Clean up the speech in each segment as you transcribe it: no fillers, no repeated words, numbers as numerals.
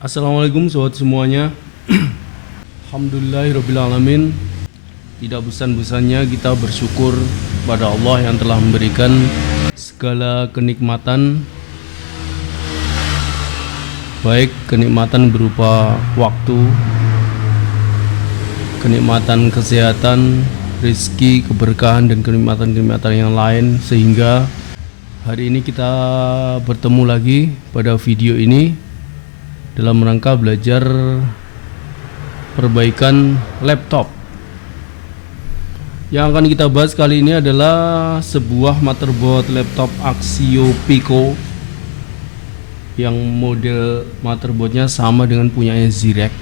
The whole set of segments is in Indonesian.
Assalamualaikum sobat semuanya. Alhamdulillahirrabbilalamin. Tidak bosan-bosannya kita bersyukur pada Allah yang telah memberikan segala kenikmatan, baik kenikmatan berupa waktu, kenikmatan kesehatan, rezeki, keberkahan, dan kenikmatan-kenikmatan yang lain, sehingga hari ini kita bertemu lagi pada video ini dalam rangka belajar perbaikan laptop. Yang akan kita bahas kali ini adalah sebuah motherboard laptop Axio Pico yang model motherboardnya sama dengan punyanya Zirek.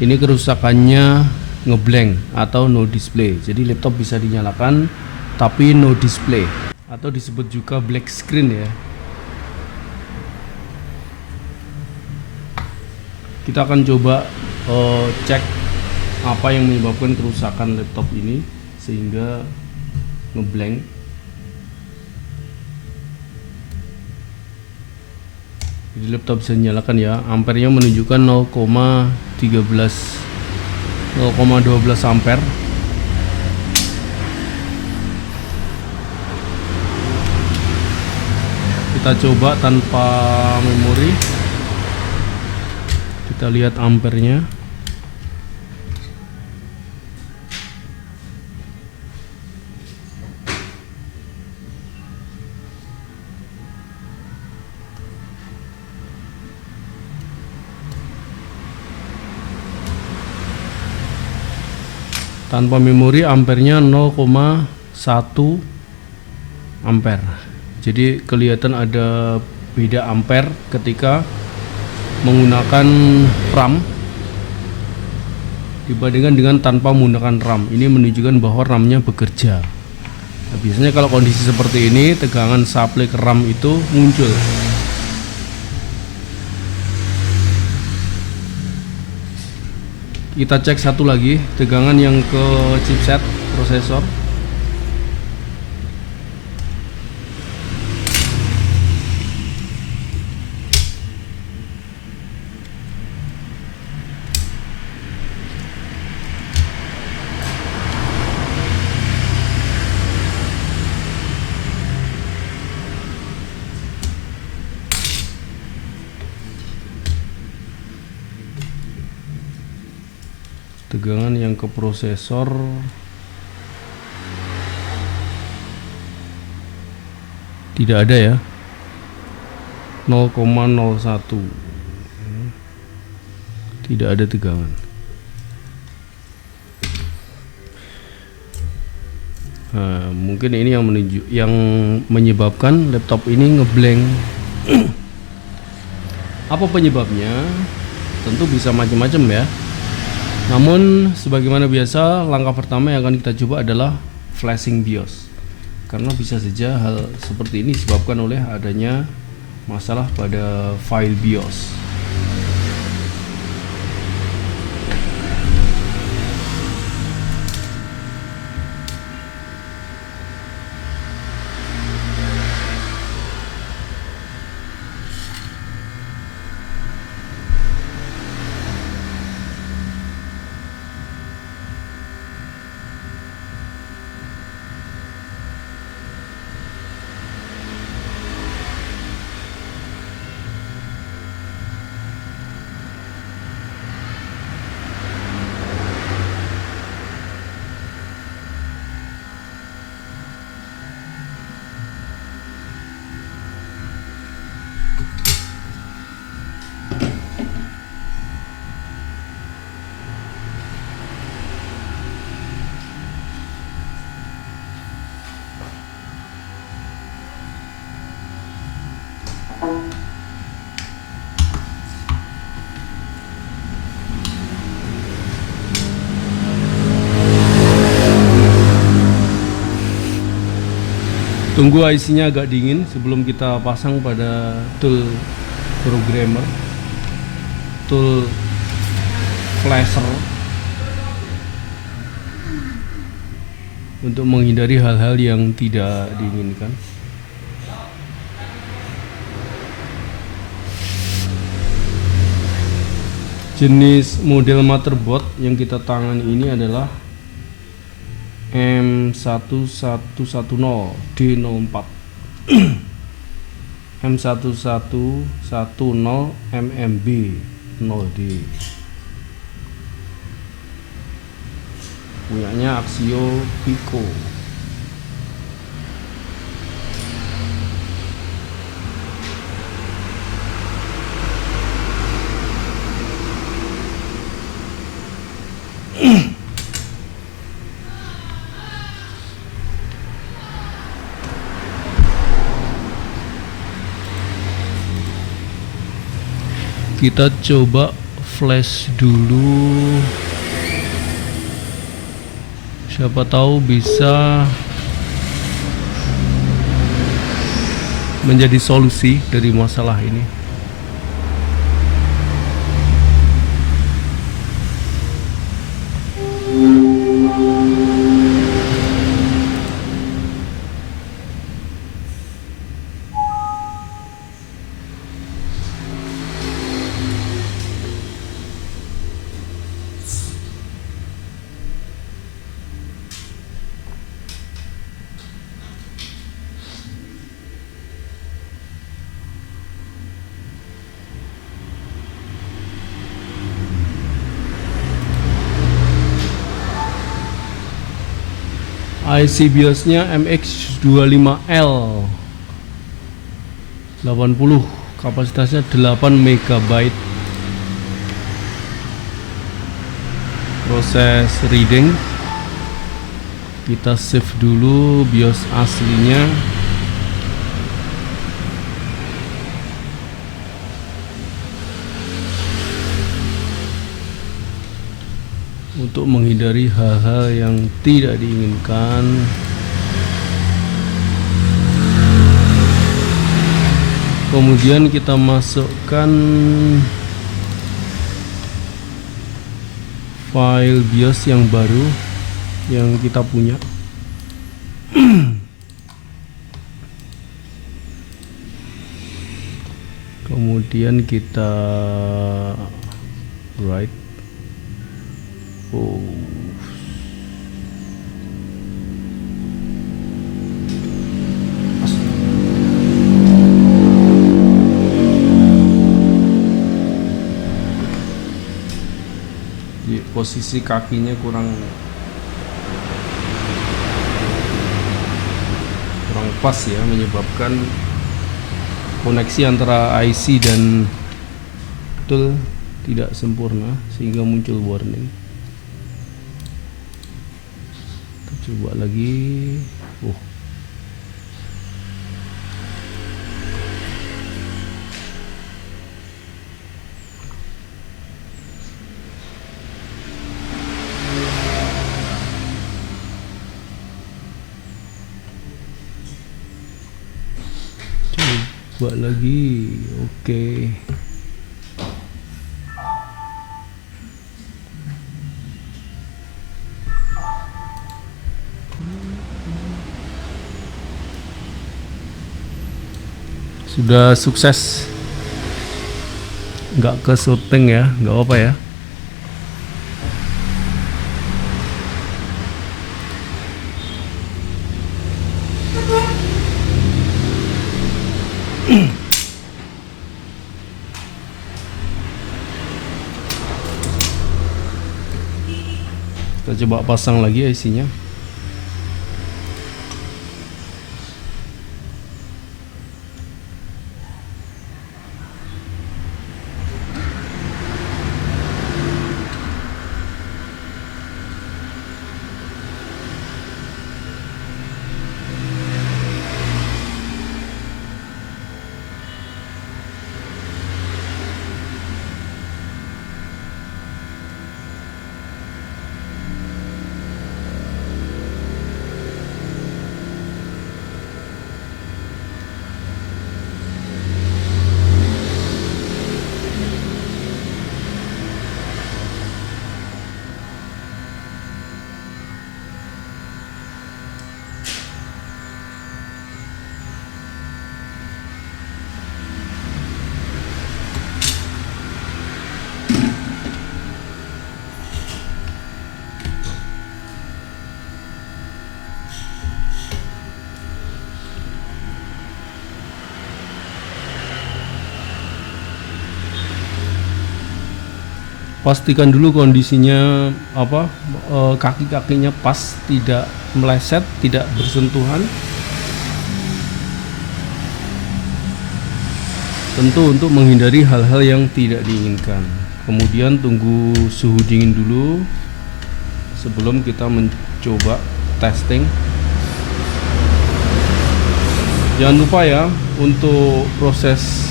Ini kerusakannya ngeblank atau no display. Jadi laptop bisa dinyalakan tapi no display, atau disebut juga black screen ya. Kita akan coba cek apa yang menyebabkan kerusakan laptop ini sehingga ngeblank. Jadi laptop bisa dinyalakan ya. Ampernya menunjukkan 0,12 ampere. Kita coba tanpa memori. Kita lihat ampernya. Tanpa memori ampernya 0,1 ampere. Jadi kelihatan ada beda ampere ketika menggunakan RAM dibandingkan dengan tanpa menggunakan RAM. Ini menunjukkan bahwa RAM-nya bekerja. Nah, biasanya kalau kondisi seperti ini, tegangan supply ke RAM itu muncul. Kita cek satu lagi, tegangan yang ke chipset prosesor. Tegangan yang ke prosesor tidak ada ya, 0,01, tidak ada tegangan. Nah, mungkin ini yang menyebabkan laptop ini ngeblank. Apa penyebabnya? Tentu bisa macam-macam ya. Namun sebagaimana biasa, langkah pertama yang akan kita coba adalah flashing BIOS, karena bisa saja hal seperti ini disebabkan oleh adanya masalah pada file BIOS. Tunggu IC-nya agak dingin sebelum kita pasang pada tool programmer, tool flasher, untuk menghindari hal-hal yang tidak diinginkan. Jenis model motherboard yang kita tangani ini adalah M1110D04 M1110 MMB 0D, punyanya Axio Pico. Kita coba flash dulu, siapa tahu bisa menjadi solusi dari masalah ini. IC BIOS-nya MX25L 80, kapasitasnya 8 MB. Proses reading, kita save dulu BIOS aslinya. Untuk menghindari hal-hal yang tidak diinginkan. Kemudian kita masukkan file BIOS yang baru yang kita punya. Kemudian kita write. Posisi kakinya kurang pas ya, menyebabkan koneksi antara IC dan tool tidak sempurna sehingga muncul warning. Kita coba lagi. Coba lagi. Oke. Sudah sukses. Nggak ke syuting ya, nggak apa ya. Kita coba pasang lagi IC-nya. pastikan dulu kondisinya apa, kaki-kakinya pas, tidak meleset, tidak bersentuhan. Tentu untuk menghindari hal-hal yang tidak diinginkan. Kemudian tunggu suhu dingin dulu sebelum kita mencoba testing. Jangan lupa ya, untuk proses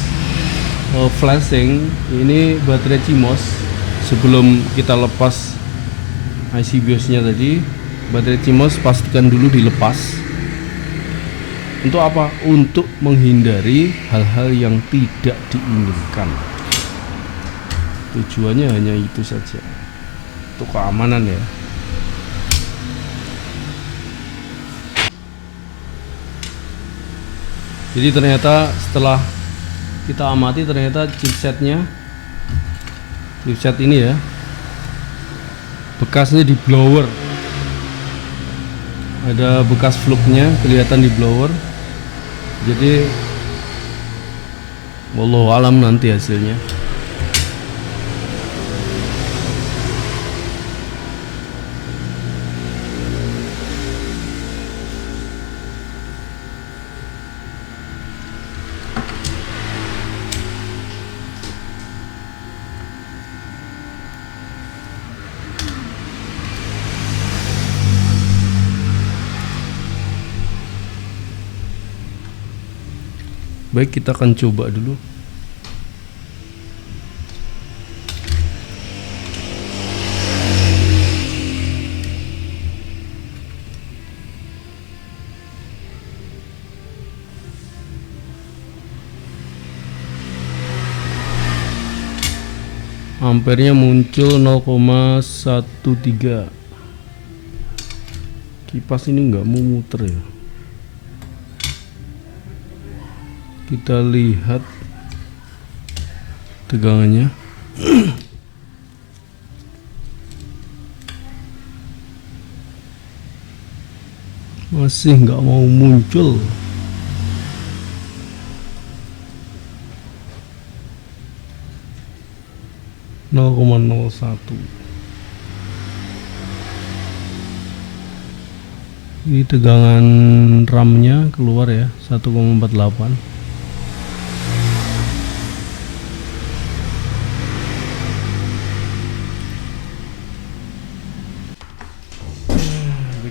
flashing ini baterai CMOS, sebelum kita lepas IC BIOS-nya tadi, baterai CMOS pastikan dulu dilepas. Untuk apa? Untuk menghindari hal-hal yang tidak diinginkan. Tujuannya hanya itu saja, untuk keamanan ya. Jadi ternyata setelah kita amati, ternyata chipset ini ya, bekasnya di blower, ada bekas fluknya kelihatan di blower. Jadi wallahu alam nanti hasilnya. Baik, kita akan coba dulu. Ampernya muncul 0,13. Kipas ini nggak mau muter ya. Kita lihat tegangannya. Masih nggak mau muncul. (0,01). Ini tegangan RAM-nya keluar ya, 1,48.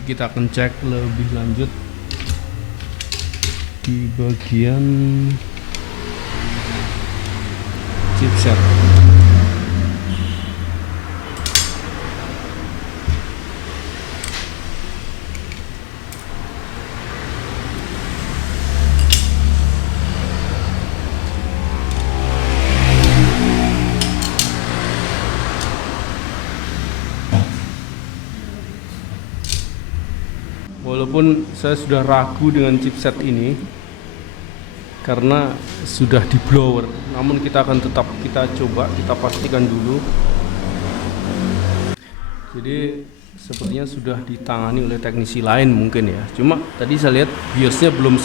Kita akan cek lebih lanjut di bagian chipset. Walaupun saya sudah ragu dengan chipset ini karena sudah di blower, namun kita akan tetap coba, kita pastikan dulu. Jadi sepertinya sudah ditangani oleh teknisi lain mungkin ya. Cuma tadi saya lihat BIOS-nya belum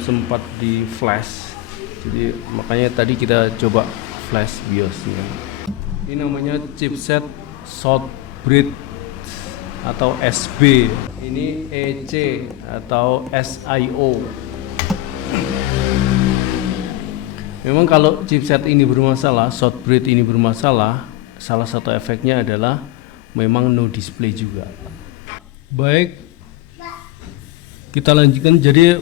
sempat di flash. Jadi makanya tadi kita coba flash BIOS-nya. Ini namanya chipset Southbridge atau SB, ini EC atau SIO. Memang kalau chipset ini bermasalah, Southbridge ini bermasalah, salah satu efeknya adalah memang no display juga. Baik, kita lanjutkan. Jadi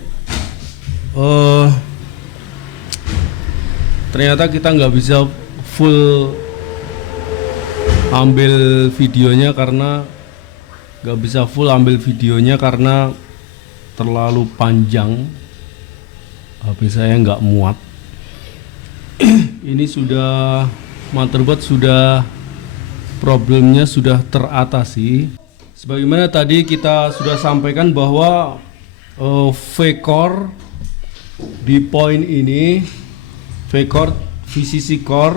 ternyata kita nggak bisa full ambil videonya karena terlalu panjang. HP saya nggak muat. Ini sudah motherboard, sudah problemnya sudah teratasi. Sebagaimana tadi kita sudah sampaikan bahwa V-core di poin ini, V-core VCC core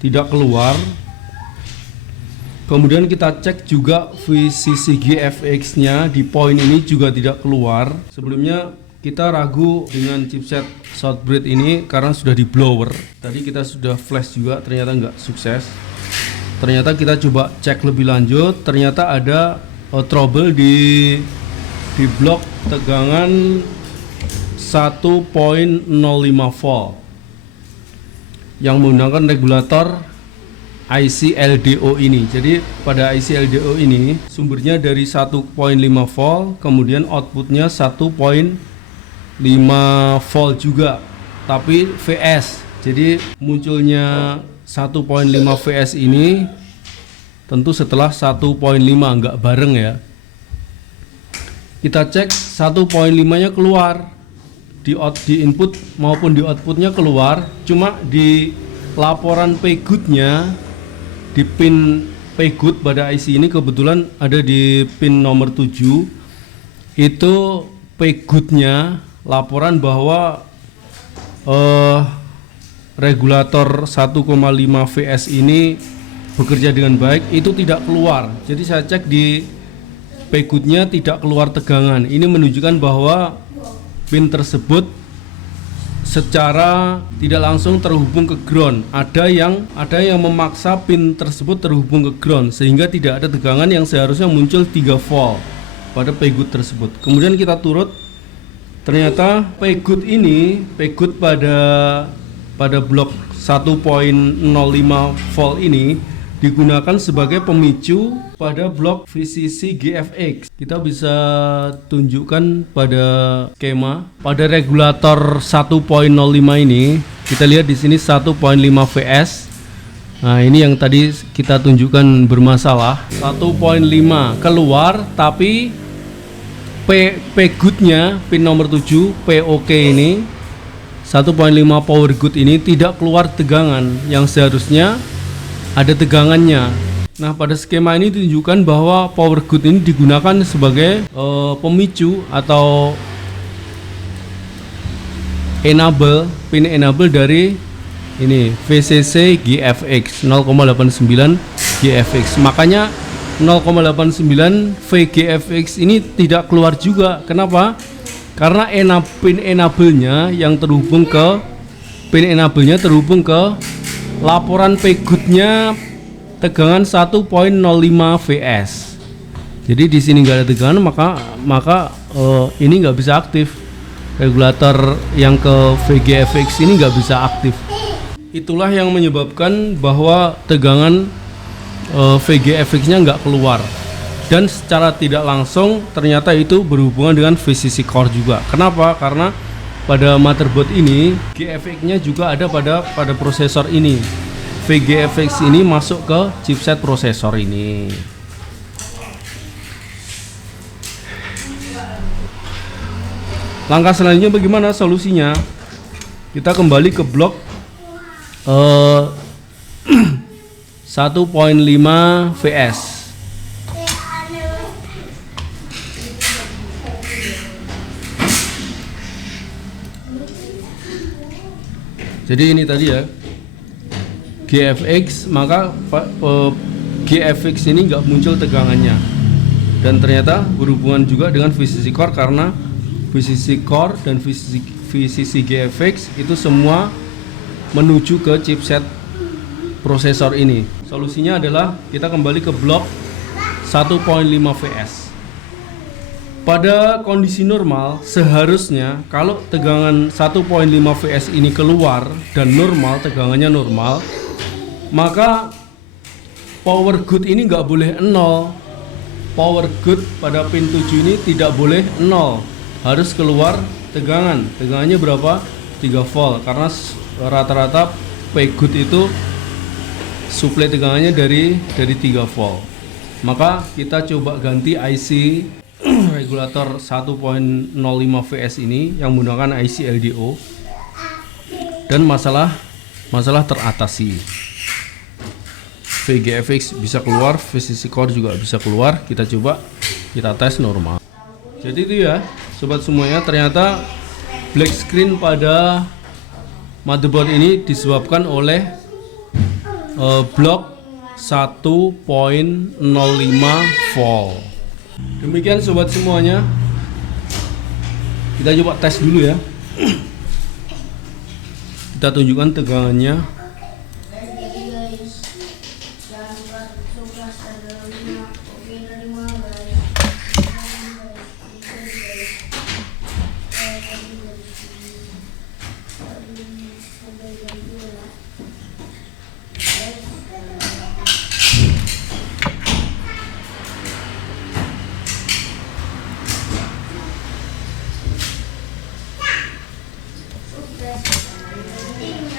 tidak keluar. Kemudian kita cek juga VCC GFX nya di poin ini juga tidak keluar. Sebelumnya kita ragu dengan chipset Southbridge ini karena sudah di blower. Tadi kita sudah flash juga, ternyata nggak sukses. Ternyata kita coba cek lebih lanjut, ternyata ada trouble di blok tegangan 1.05 volt yang menggunakan regulator IC LDO ini. Jadi pada IC LDO ini sumbernya dari 1.5 volt, kemudian outputnya 1.5 volt juga, tapi VS. Jadi munculnya 1.5 VS ini tentu setelah 1.5, nggak bareng ya. Kita cek 1.5 nya keluar di input maupun di outputnya keluar, cuma di laporan Pgood-nya, di pin Pgood pada IC ini kebetulan ada di pin nomor 7. Itu Pgood-nya laporan bahwa regulator 1,5 VS ini bekerja dengan baik, itu tidak keluar. Jadi saya cek di Pgood-nya tidak keluar tegangan. Ini menunjukkan bahwa pin tersebut secara tidak langsung terhubung ke ground. Ada yang memaksa pin tersebut terhubung ke ground sehingga tidak ada tegangan yang seharusnya muncul 3 volt pada Pgood tersebut. Kemudian kita turut, ternyata Pgood pada blok 1.05 volt ini digunakan sebagai pemicu pada blok VCC GFX. Kita bisa tunjukkan pada skema pada regulator 1.05 ini. Kita lihat di sini 1.5 VS. Nah, ini yang tadi kita tunjukkan bermasalah. 1.5 keluar, tapi Pgood-nya pin nomor 7 POK ini 1.5 power good ini tidak keluar tegangan yang seharusnya ada tegangannya. Nah, pada skema ini ditunjukkan bahwa power good ini digunakan sebagai pemicu atau pin enable dari ini VCC GFX 0,89 GFX. Makanya 0,89 VGFX ini tidak keluar juga. Kenapa? Karena pin enable-nya terhubung ke laporan Pgood-nya tegangan 1.05 VS. Jadi di sini nggak ada tegangan, maka ini nggak bisa aktif. Regulator yang ke VGFX ini nggak bisa aktif. Itulah yang menyebabkan bahwa tegangan VGFX-nya nggak keluar. Dan secara tidak langsung ternyata itu berhubungan dengan VCC core juga. Kenapa? Karena pada motherboard ini GFX-nya juga ada pada prosesor ini. VGFX ini masuk ke chipset prosesor ini. Langkah selanjutnya bagaimana solusinya? Kita kembali ke blok 1.5 VS. Jadi ini tadi ya GFX, maka GFX ini nggak muncul tegangannya, dan ternyata berhubungan juga dengan VCC core karena VCC core dan VCC GFX itu semua menuju ke chipset prosesor ini. Solusinya adalah kita kembali ke blok 1.5 VS. Pada kondisi normal seharusnya kalau tegangan 1.5 VS ini keluar dan normal, tegangannya normal, maka power good ini nggak boleh 0. Power good pada pin 7 ini tidak boleh 0, harus keluar tegangan. Tegangannya berapa? 3 volt, karena rata-rata Pgood itu suplai tegangannya dari 3 volt. Maka kita coba ganti IC regulator 1.05 VS ini yang menggunakan IC LDO, dan masalah teratasi. VGFX bisa keluar, VCC core juga bisa keluar. Kita coba, kita tes normal. Jadi itu ya sobat semuanya, ternyata black screen pada motherboard ini disebabkan oleh blok 1.05 volt. Demikian sobat semuanya, Kita coba tes dulu ya. Kita tunjukkan tegangannya. Jadi guys, jangan lupa subscribe channelnya. Oke, terima guys.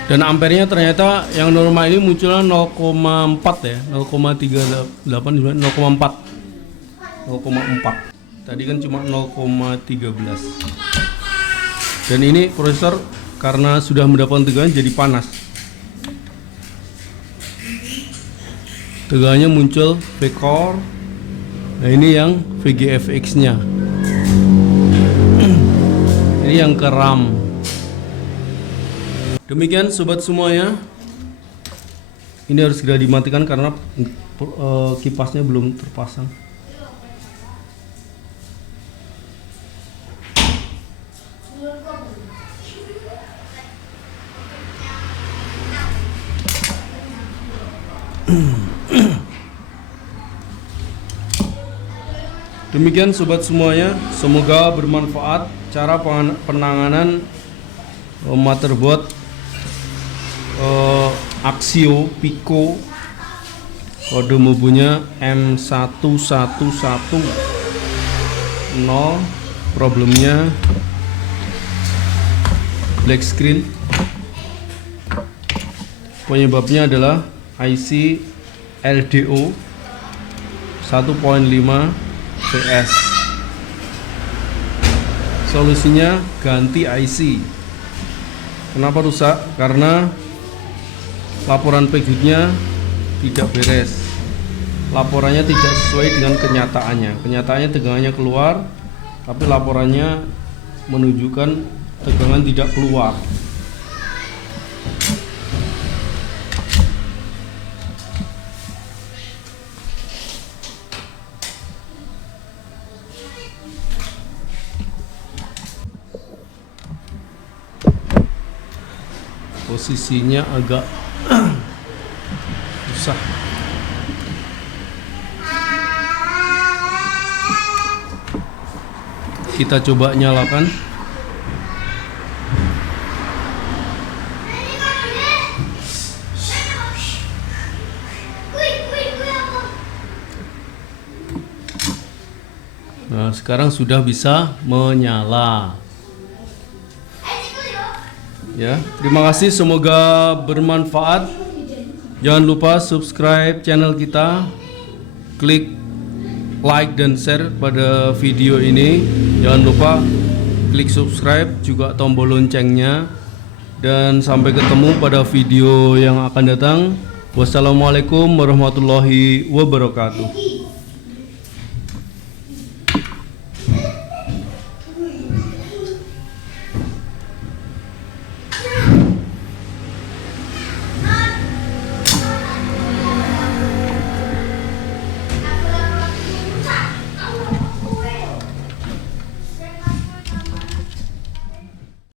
Dan ampernya ternyata yang normal ini munculnya 0,4 ya, 0,38, 0,4. Tadi kan cuma 0,13. Dan ini prosesor karena sudah mendapatkan tegangan jadi panas. Tegangannya muncul V-core. Nah, ini yang VGFX-nya. Ini yang ke RAM. Demikian sobat semuanya. Ini harus segera dimatikan karena kipasnya belum terpasang. Demikian sobat semuanya, semoga bermanfaat cara penanganan motherboard Axio Pico, kode mobunya M1110. Problemnya black screen. Penyebabnya adalah IC LDO 1.5 PS. Solusinya ganti IC. Kenapa rusak? Karena laporan PGUD-nya tidak beres. Laporannya tidak sesuai dengan kenyataannya. Kenyataannya tegangannya keluar, tapi laporannya menunjukkan tegangan tidak keluar. Posisinya agak susah. Kita coba nyalakan. Nah, sekarang sudah bisa menyala. Ya, terima kasih, semoga bermanfaat. Jangan lupa subscribe channel kita, klik like dan share pada video ini. Jangan lupa klik subscribe, juga tombol loncengnya. Dan sampai ketemu pada video yang akan datang. Wassalamualaikum warahmatullahi wabarakatuh.